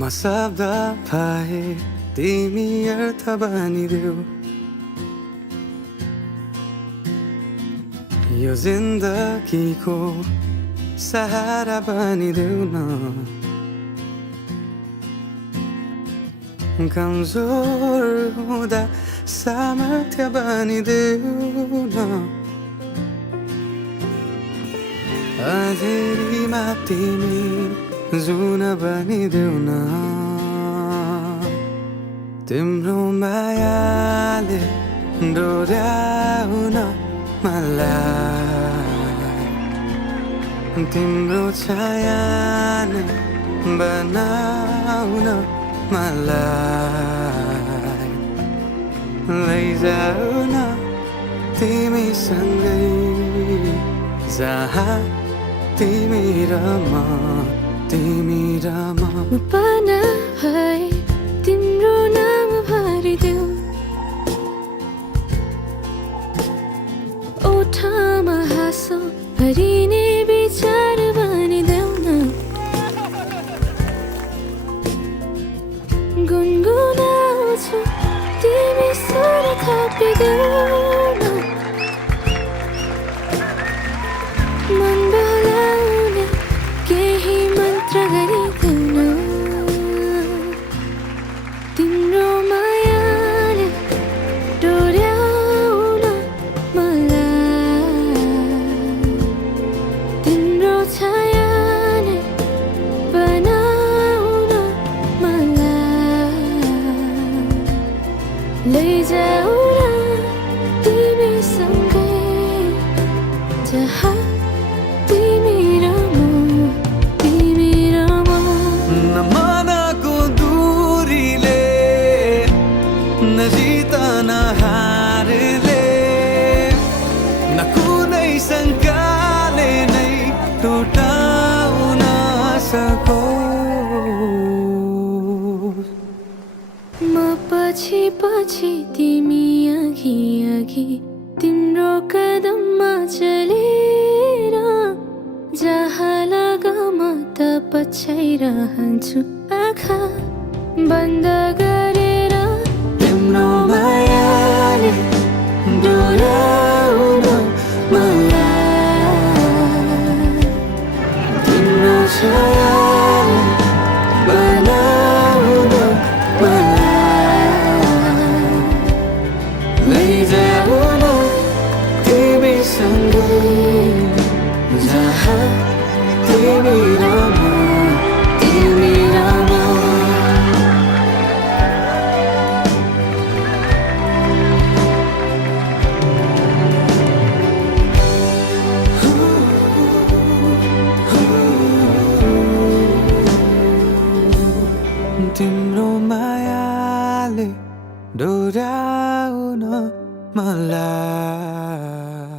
मसब्दा भए तिमी अर्थ बनिदेऊ यो जिन्दगीको सहारा बनिदेऊ न कमजोर हुँदा सामर्थ्य बनिदेऊ न अँधेरीमा तिमी जुन बनिदेऊ न तिम्रो मायाले डोर्याउन मलाई तिम्रो छाया नै बनाउन मलाई लैजाऊ न तिमीसँगै जहाँ तिमी र म पाना भए तिम्रो नाम भरिदेऊ ओठमा हाँसो भरिने विचार बनिदेऊ न गुनगुनाउँछु तिमी स्वर थपिदेऊ न मन बहलाउने केही मन्त्र गरिदेऊ न तिम्रो मायाले डोर्याउन मलाई तिम्रो छाया नै बनाउन मलाई लैजाऊ न तिमीसँगै जहाँ तिमी र म नमानाको दूरीले नजित नहारले न कुनै शङ्काले नै टुटाउन सकोस् म पछि पछि तिमी अघि अघि तिम्रो कदममा चलेर जहाँ लग म त पछ्याइरहन्छु आँखा बन्द गरेर तिम्रो मायाले डोर्याउन मलाई तिम्रो छायाले बनाउन मलाई लैजाऊ न तिमीसँगै जहाँ तिमी र म तिम्रो मायाले डोर्याउन मलाई